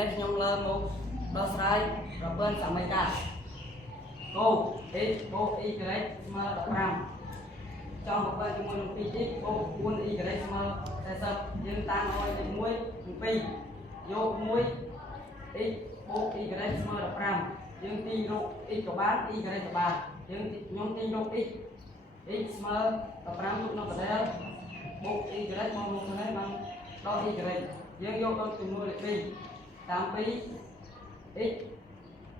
នេះខ្ញុំលើមកដោះស្រាយប្រព័ន្ធសមីការគោ x បូក y ស្មើ15ចំប្រព័ន្ធជាមួយនឹង 2x បូក 4y ស្មើ40យើងតាមឲ្យលេខ1 2យក1 x បូក y ស្មើ15យើងទាញរក x ក៏បាន y ក៏បានយើងខ្ញុំទាញរក x ស្មើ15យកនៅកណ្ដាលបូក y មកក្នុងនេះបានដល់ y យើងយកដល់ចំនួនលេខ2តាម2 x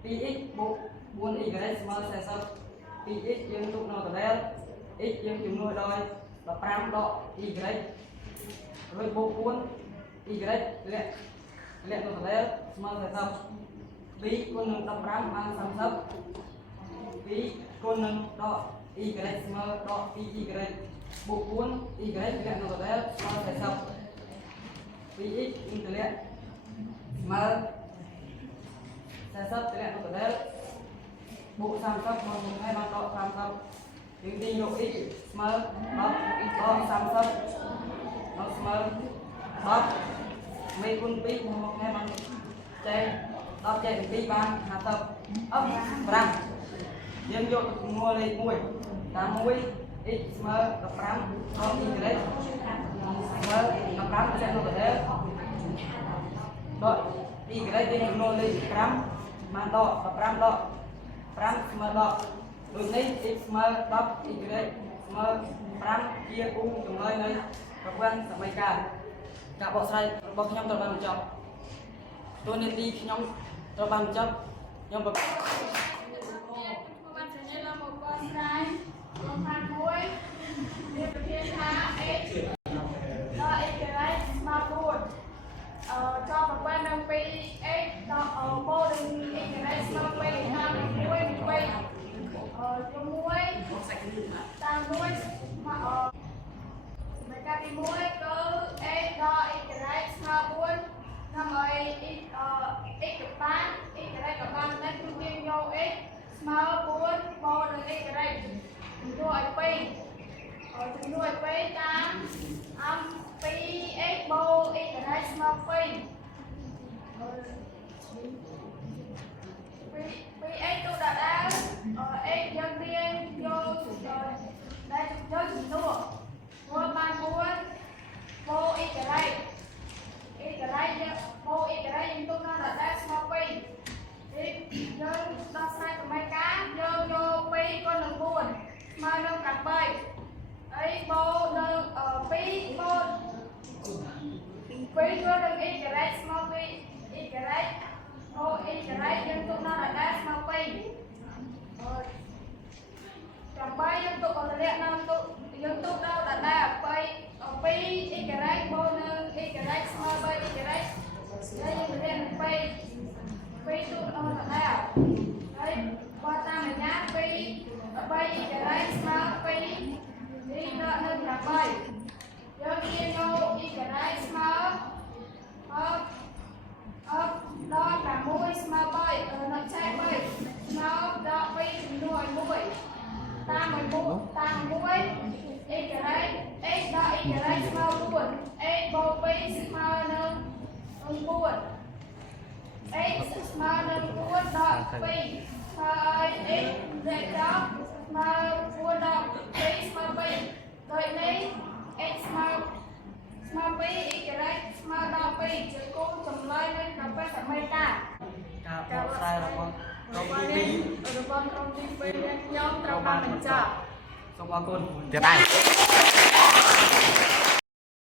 2x បូក 4y ស្មើ40 2x យើងទុកនៅកណ្ដាល x យើងជំនួសដោយ15ដក y រួចបូក 4y លាក់នៅកណ្ដាលស្មើ40 2គុណនឹង15បាន30 2គុណនឹងដក y ស្មើដក 2y បូក 4y លាក់នៅកណ្ដាលស្មើ40 2x នឹងតម្លាក់ស្មើ40តម្លាក់នៅកណ្ដាលបូក30មកមុខហើយបានដក30យើងទាញយក x ស្មើ10ដក30ដល់ស្មើ10មេគុណ2មកមុខហើយបានចេះ10ចែក2បាន50អឺ5យើងយកចំនួនលេខ1តាម1 x ស្មើ15ដក y ស្មើ15ចែកនៅកណ្ដាលដក y យើងចំនួនលេខ5បានដក15ដក5ស្មើដកដូចនេះ x ស្មើ10 y ស្មើ5ជាគូចម្លើយនៃប្រព័ន្ធសមីការការបកស្រាយរបស់ខ្ញុំត្រូវបានបញ្ចប់តួនាទីខ្ញុំត្រូវបានបញ្ចប់ខ្ញុំបានសញ្ញាឡើងមកបកស្រាយក្នុងខាង1វាប្រធានថា x ដល់ y ស្មើ4ចោលប្រព័ន្ធនឹង 2x ដល់បូកនឹង y ស្មើ2តាម1 2ជាមួយតាម1មកសមីការទី1គឺ x ដល់ y ស្មើ4នឹងឲ្យ x ក៏បាន y ក៏បានតែគឺយើងយក x ស្មើ4បូកនឹង y ជំនួសឲ្យ2ជំនួសឲ្យ2តាម2x បូក y ស្មើ2 2x ទូដដែល x យើងរៀនយកដែលយើងជំនួសធ្វើបាន4បូក y យើងបូក y យើងទុកនៅដដែលស្មើ2យើងដោះស្រាយសមីការយើងយក2គុណនឹង4ស្មើនឹង8ហើយបូកនឹង2បូក2គុណនឹង y ស្មើ2 y អូអ៊ីចរ៉ៃយើងទុកនៅដដែលស្មើ2 8យើងទុកអត់លាក់នៅទុកយើងទុកនៅដដែល2អ៊ីចរ៉ៃបូកនឹងអ៊ីចរ៉ៃស្មើ3អ៊ីចរ៉ៃហើយយើងរៀន2ទុកនៅដដែលហើយបើតាមអាញា2 3អ៊ីចរ៉ៃស្មើ2នេះដកនៅ8យើងរៀនយកអ៊ីចរ៉ៃស្មើដល់6ស្មើ3នៅចែក3ស្មើដល់2ចំនួន1តាម1 x ដល់ x ស្មើ4 x បូក2ស្មើនឹង4 x ស្មើនឹង4ដល់2ហើយ x លេខដល់ស្មើ4ដល់2ស្មើ2ដូចនេះ x ស្មើ2 y ស្មើដល់2ជាគូចម្លើយនៃប្រព័ន្ធសមីការការបកស្រាយរបស់ក្រុមទី2របស់ក្រុមទី2ខ្ញុំត្រូវបានបញ្ចប់សូមអរគុណទៀតដែរ